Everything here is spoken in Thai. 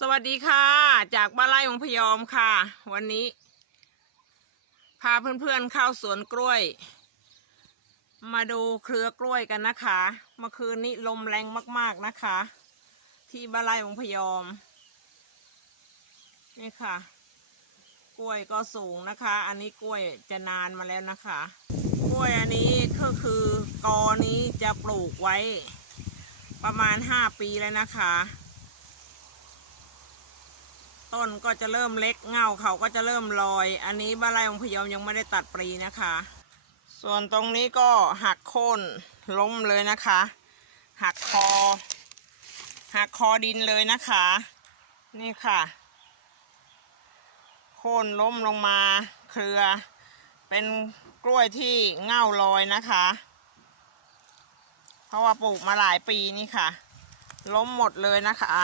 สวัสดีค่ะ จากบ้านไร่ของพยอมค่ะ วันนี้ พาเพื่อนๆเข้าสวนกล้วย มาดูเครือกล้วยกันนะคะ เมื่อคืนนี้ลมแรงมากๆนะคะ ที่บ้านไร่ของพยอม นี่ค่ะ กล้วยก็สูงนะคะ อันนี้กล้วยจะนานมาแล้วนะคะ กล้วยอันนี้ก็คือกอนี้จะปลูกไว้ ประมาณห้าปีแล้วนะคะ ต้นก็จะเริ่มเล็กเงาเขาก็จะเริ่มลอย อันนี้บ้านไร่ของพยอมยังไม่ได้ตัดปลีนะคะ ส่วนตรงนี้ก็หักโค่นล้มเลยนะคะ หักคอ หักคอดินเลยนะคะ นี่ค่ะ โค่นล้มลงมาเครือ เป็นกล้วยที่เง่าลอยนะคะ เพราะว่าปลูกมาหลายปีนี่ค่ะ ล้มหมดเลยนะคะ